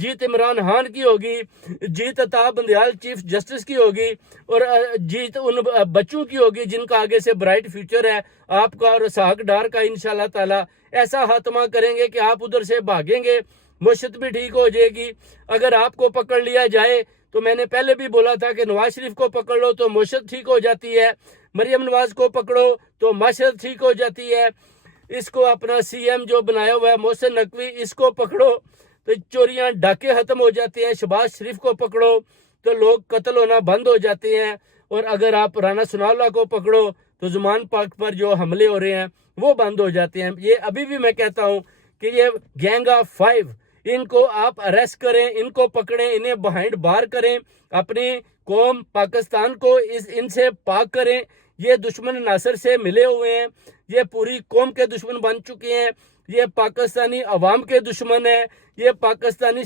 جیت عمران خان کی ہوگی، جیت عطا بندیال چیف جسٹس کی ہوگی، اور جیت ان بچوں کی ہوگی جن کا آگے سے برائٹ فیوچر ہے، آپ کا اور اسحاق ڈار کا انشاءاللہ تعالی۔ ایسا خاتمہ کریں گے کہ آپ ادھر سے بھاگیں گے، معیشت بھی ٹھیک ہو جائے گی۔ اگر آپ کو پکڑ لیا جائے تو میں نے پہلے بھی بولا تھا کہ نواز شریف کو پکڑ لو تو معیشت ٹھیک ہو جاتی ہے، مریم نواز کو پکڑو تو معیشت ٹھیک ہو جاتی ہے، اس کو اپنا سی ایم جو بنایا ہوا ہے محسن نقوی، اس کو پکڑو تو چوریاں ڈاکے ختم ہو جاتے ہیں، شہباز شریف کو پکڑو تو لوگ قتل ہونا بند ہو جاتے ہیں، اور اگر آپ رانا ثناء اللہ کو پکڑو تو زمان پاک پر جو حملے ہو رہے ہیں وہ بند ہو جاتے ہیں۔ یہ ابھی بھی میں کہتا ہوں کہ یہ گینگ آف 5، ان کو آپ اریسٹ کریں، ان کو پکڑیں، انہیں بہائنڈ بار کریں، اپنی قوم پاکستان کو ان سے پاک کریں۔ یہ دشمن ناصر سے ملے ہوئے ہیں، یہ پوری قوم کے دشمن بن چکے ہیں، یہ پاکستانی عوام کے دشمن ہیں، یہ پاکستانی